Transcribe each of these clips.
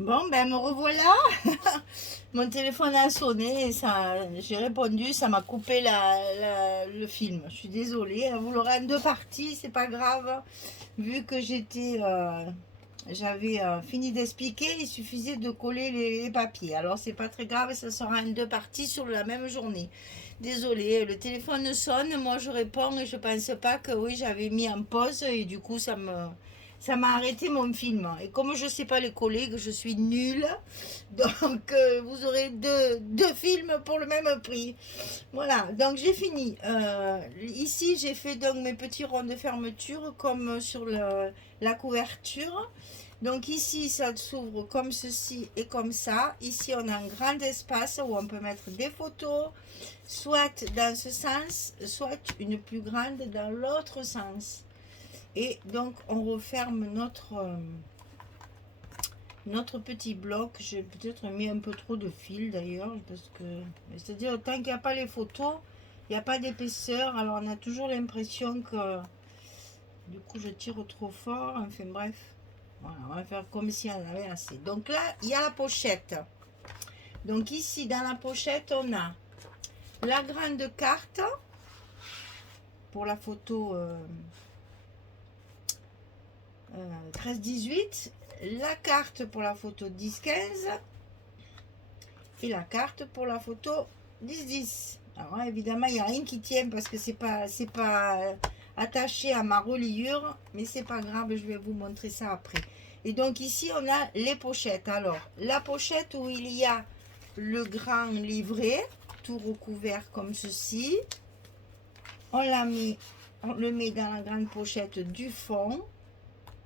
Bon, ben me revoilà. Mon téléphone a sonné et ça, j'ai répondu, ça m'a coupé le film. Je suis désolée, vous l'aurez en deux parties, c'est pas grave. Vu que j'avais fini d'expliquer, il suffisait de coller les papiers. Alors c'est pas très grave, ça sera en deux parties sur la même journée. Désolée, le téléphone sonne, moi je réponds et je pense pas que oui, j'avais mis en pause et du coup ça m'a arrêté mon film. Et comme je ne sais pas les coller, que je suis nulle, donc vous aurez deux films pour le même prix. Voilà, donc j'ai fini. Ici, j'ai fait donc mes petits ronds de fermeture comme sur la couverture. Donc ici, ça s'ouvre comme ceci et comme ça. Ici, on a un grand espace où on peut mettre des photos, soit dans ce sens, soit une plus grande dans l'autre sens. Et donc, on referme notre petit bloc. J'ai peut-être mis un peu trop de fil d'ailleurs, parce que, c'est-à-dire, tant qu'il n'y a pas les photos, il n'y a pas d'épaisseur. Alors, on a toujours l'impression que, du coup, je tire trop fort. Enfin, bref. Voilà, on va faire comme si on avait assez. Donc là, il y a la pochette. Donc ici, dans la pochette, on a la grande carte pour la photo 13-18, la carte pour la photo 10-15 et la carte pour la photo 10-10. Alors évidemment, il n'y a rien qui tient parce que c'est pas attaché à ma reliure, mais c'est pas grave, je vais vous montrer ça après. Et donc ici, on a les pochettes. Alors, la pochette où il y a le grand livret, tout recouvert comme ceci. On le met dans la grande pochette du fond.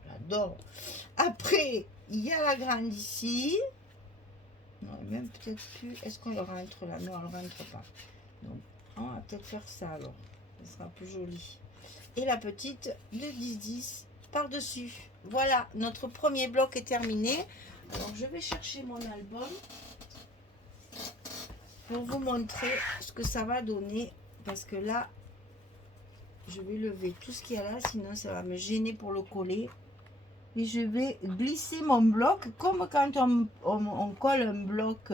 J'adore. Après, il y a la grande ici. Non, même peut-être plus. Est-ce qu'on le rentre là? Non, on ne le rentre pas. Donc, on va peut-être faire ça alors. Ce sera plus joli. Et la petite de 10-10 par-dessus. Voilà, notre premier bloc est terminé. Alors, je vais chercher mon album pour vous montrer ce que ça va donner. Parce que là, je vais lever tout ce qu'il y a là. Sinon, ça va me gêner pour le coller. Et je vais glisser mon bloc comme quand on colle un bloc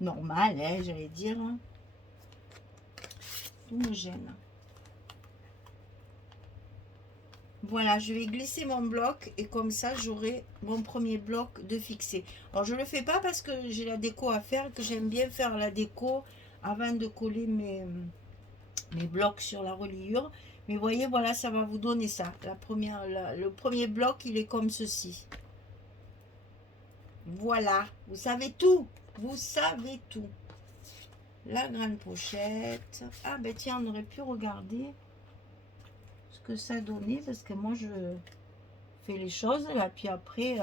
normal, hein, j'allais dire. Tout me gêne. Voilà, je vais glisser mon bloc et comme ça j'aurai mon premier bloc de fixé. Alors je ne le fais pas parce que j'ai la déco à faire, que j'aime bien faire la déco avant de coller mes blocs sur la reliure. Mais voyez, voilà, ça va vous donner ça. Le premier bloc, il est comme ceci. Voilà, vous savez tout. Vous savez tout. La grande pochette. Ah ben tiens, on aurait pu regarder ce que ça donnait. Parce que moi, je fais les choses. Là, puis après,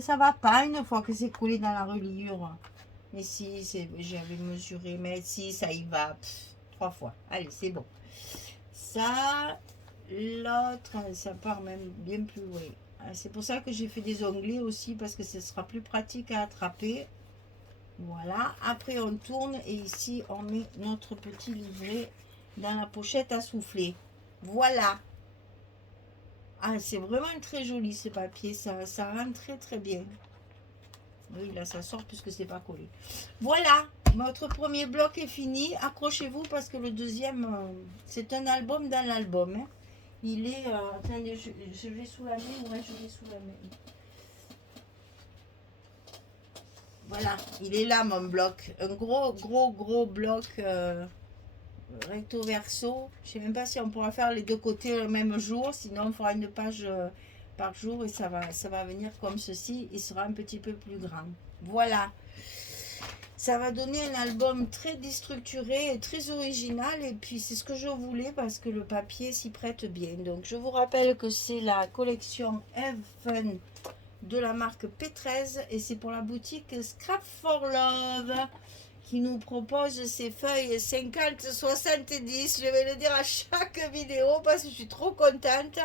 ça va pas une fois que c'est collé dans la reliure. Mais si, j'avais mesuré. Mais si, ça y va. Pff, 3 fois. Allez, c'est bon. Ça, l'autre, ça part même bien plus loin. C'est pour ça que j'ai fait des onglets aussi, parce que ce sera plus pratique à attraper. Voilà, après on tourne et ici on met notre petit livret dans la pochette à souffler. Voilà. Ah, c'est vraiment très joli ce papier, ça rend très très bien. Oui, là ça sort puisque c'est pas collé. Voilà, notre premier bloc est fini. Accrochez-vous parce que le deuxième, c'est un album dans l'album. Hein. Il est, attendez, je l'ai sous la main, ouais, je l'ai sous la main. Voilà, il est là mon bloc. Un gros bloc recto verso. Je ne sais même pas si on pourra faire les deux côtés le même jour. Sinon, on fera une page par jour et ça va venir comme ceci. Il sera un petit peu plus grand. Voilà. Ça va donner un album très déstructuré et très original. Et puis, c'est ce que je voulais parce que le papier s'y prête bien. Donc, je vous rappelle que c'est la collection Have Fun de la marque P13 et c'est pour la boutique Scrap for Love qui nous propose ces feuilles 50-70. Je vais le dire à chaque vidéo parce que je suis trop contente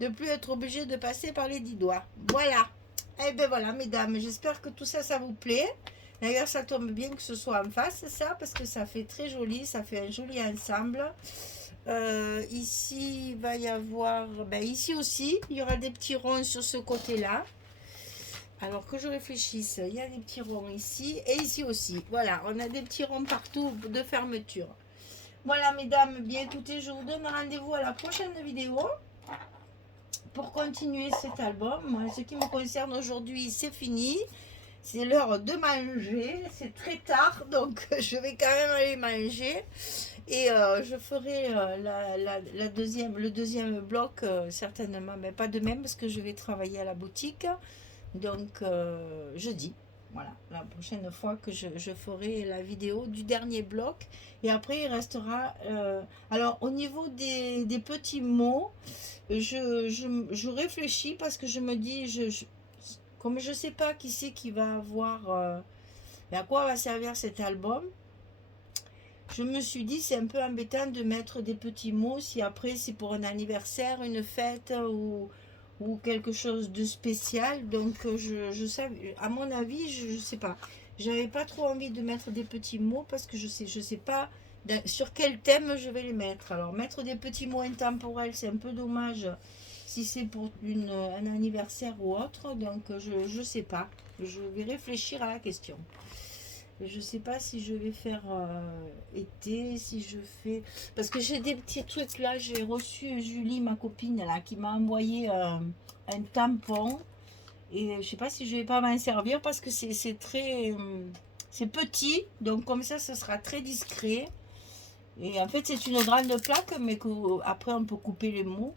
de plus être obligée de passer par les 10 doigts. Voilà. Et ben voilà mesdames, j'espère que tout ça, ça vous plaît. D'ailleurs ça tombe bien que ce soit en face ça parce que ça fait très joli, ça fait un joli ensemble. Ici, il va y avoir, ben, ici aussi, il y aura des petits ronds sur ce côté-là. Alors que je réfléchisse, il y a des petits ronds ici et ici aussi. Voilà, on a des petits ronds partout de fermeture. Voilà, mesdames, bien écoutez, je vous donne rendez-vous à la prochaine vidéo pour continuer cet album. Moi, ce qui me concerne aujourd'hui, c'est fini. C'est l'heure de manger. C'est très tard, donc je vais quand même aller manger. Et je ferai le deuxième bloc certainement, mais pas de même parce que je vais travailler à la boutique. Donc jeudi, voilà, la prochaine fois que je ferai la vidéo du dernier bloc. Et après il restera... alors au niveau des petits mots, je réfléchis parce que je me dis, comme je ne sais pas qui c'est qui va avoir... et à quoi va servir cet album, je me suis dit c'est un peu embêtant de mettre des petits mots si après c'est pour un anniversaire, une fête ou quelque chose de spécial. Donc je sais, à mon avis, je sais pas. J'avais pas trop envie de mettre des petits mots parce que je sais pas sur quel thème je vais les mettre. Alors mettre des petits mots intemporels, c'est un peu dommage si c'est pour un anniversaire ou autre. Donc je sais pas. Je vais réfléchir à la question. Je sais pas si je vais faire été, si je fais... Parce que j'ai des petits trucs là, j'ai reçu Julie, ma copine, là, qui m'a envoyé un tampon. Et je sais pas si je vais pas m'en servir parce que c'est très... c'est petit, donc comme ça, ce sera très discret. Et en fait, c'est une grande plaque, mais après on peut couper les mots.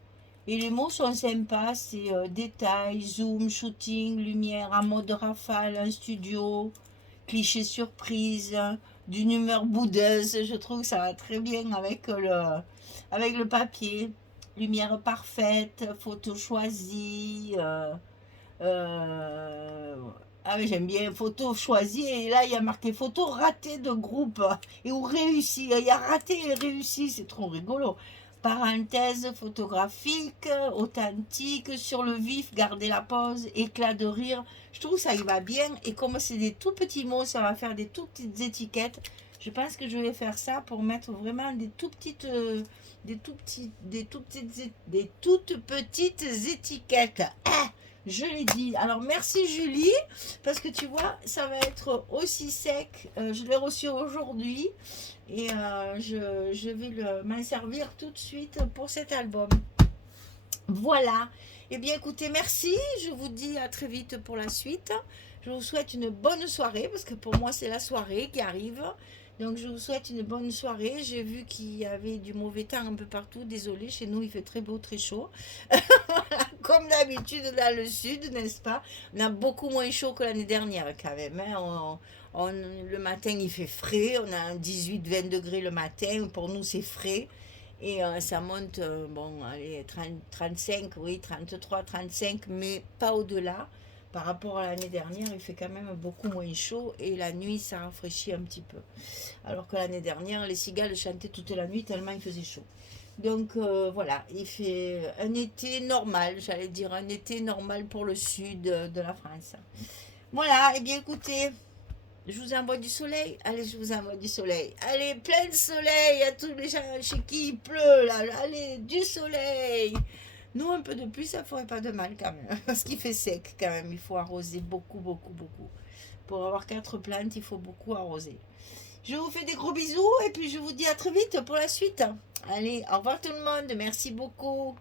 Et les mots sont sympas, c'est détail, zoom, shooting, lumière, en mode rafale, un studio, cliché surprise, d'une humeur boudeuse. Je trouve que ça va très bien avec le papier. Lumière parfaite, photo choisie. Ah oui, j'aime bien photo choisie. Et là, il y a marqué photo ratée de groupe. Et ou réussi. Il y a raté et réussi. C'est trop rigolo. Parenthèse photographique, authentique, sur le vif, garder la pause, éclat de rire. Je trouve que ça y va bien. Et comme c'est des tout petits mots, ça va faire des tout petites étiquettes. Je pense que je vais faire ça pour mettre vraiment des tout petites, des toutes petites étiquettes. Ah, je l'ai dit. Alors merci Julie, parce que tu vois, ça va être aussi sec. Je l'ai reçu aujourd'hui. Et je vais m'en servir tout de suite pour cet album. Voilà. Eh bien écoutez, merci. Je vous dis à très vite pour la suite. Je vous souhaite une bonne soirée, parce que pour moi c'est la soirée qui arrive. Donc je vous souhaite une bonne soirée. J'ai vu qu'il y avait du mauvais temps un peu partout. Désolée, chez nous il fait très beau, très chaud. Comme d'habitude dans le sud, n'est-ce pas? On a beaucoup moins chaud que l'année dernière quand même. Hein. Le matin il fait frais. On a 18-20 degrés le matin. Pour nous c'est frais. Et ça monte, bon, allez, 30, 35, oui, 33, 35, mais pas au-delà. Par rapport à l'année dernière, il fait quand même beaucoup moins chaud et la nuit, ça rafraîchit un petit peu. Alors que l'année dernière, les cigales chantaient toute la nuit tellement il faisait chaud. Donc voilà, il fait un été normal, j'allais dire un été normal pour le sud de la France. Voilà, et bien écoutez, je vous envoie du soleil. Allez, je vous envoie du soleil. Allez, plein de soleil à tous les gens chez qui il pleut là. Allez, du soleil. Nous, un peu de plus, ça ferait pas de mal quand même. Parce qu'il fait sec quand même. Il faut arroser beaucoup, beaucoup, beaucoup. Pour avoir 4 plantes, il faut beaucoup arroser. Je vous fais des gros bisous et puis je vous dis à très vite pour la suite. Allez, au revoir tout le monde. Merci beaucoup.